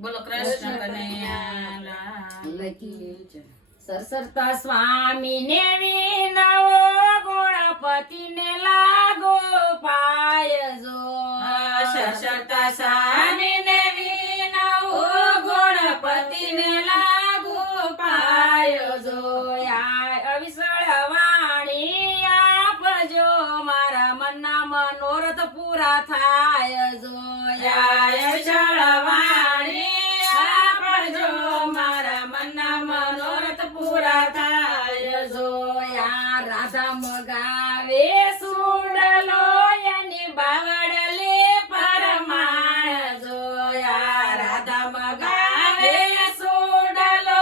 બોલો કૃષ્ણ કનૈયા લાલ કી જય. સરસરતા સ્વામી ને વિનવો ગણપતિ ને લાગો પાય જો સરસરતા સ્વામીને વિનવો ગણપતિને લાગુ પાયો જો. અવિસળ વાણી આપજો મારા મનના મનોરથ પૂરા થાય જો વાણી આપજો મારા મનના મનોરથ પૂરા થાય જો. રાધા મગાવે સુડલો એની બાવડલે પરમાણ જોયા રાધા મગાવે સુડલો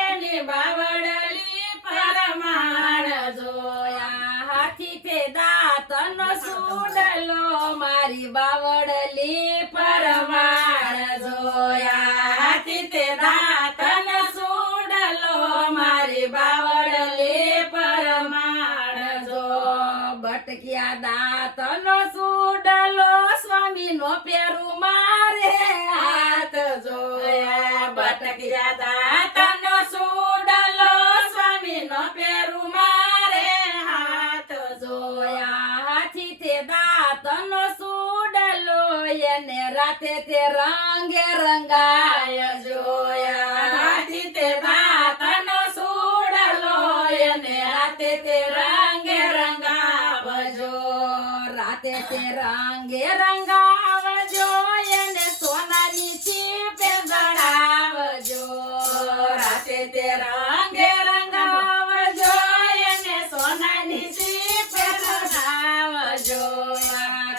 એની બાવડલી પરમાણ જોયા. હાથી તે દાંતનો સુડલો મારી બાવડલી પરમાણ જોયા હાથી તે દાંતન સુડલો મારી બાવડલી પરમાણ જો. બટક્યા દાંતનો સુડલો સ્વામી નો પેરું મારે હાથ જોયા બટક્યા દાંતનો સુડલો સ્વામીનો પેરું મારે હાથ જોયા. હાથી તે દાંતનો સુડલો એને રાતે તે રંગે રંગાય જોયા હાથી તે દાંતનો સુડલો એને રાતે તે રંગે રંગાવજો. રાતે તે રંગે રંગાવજો એને સોનાની ચીપે જડાવજો. રાતે તે રંગે રંગાવજો એને સોનાની સીપે રંગાવજો.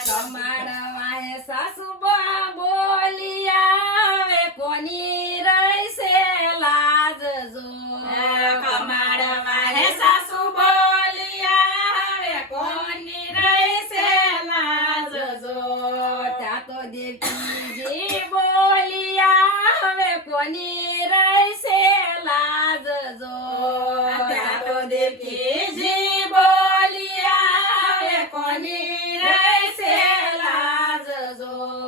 કમાડવાએ સાસુબા બોલિયા હવે કોની રહેશે લાજ જો કમાડવા હે સાસુ બોલિયા હવે કોની રહેશે લાજ જો. ત્યાં તો દેવકીજી બોલિયા હવે કોની રહેશે લાજ જો ત્યાં તો દેવકી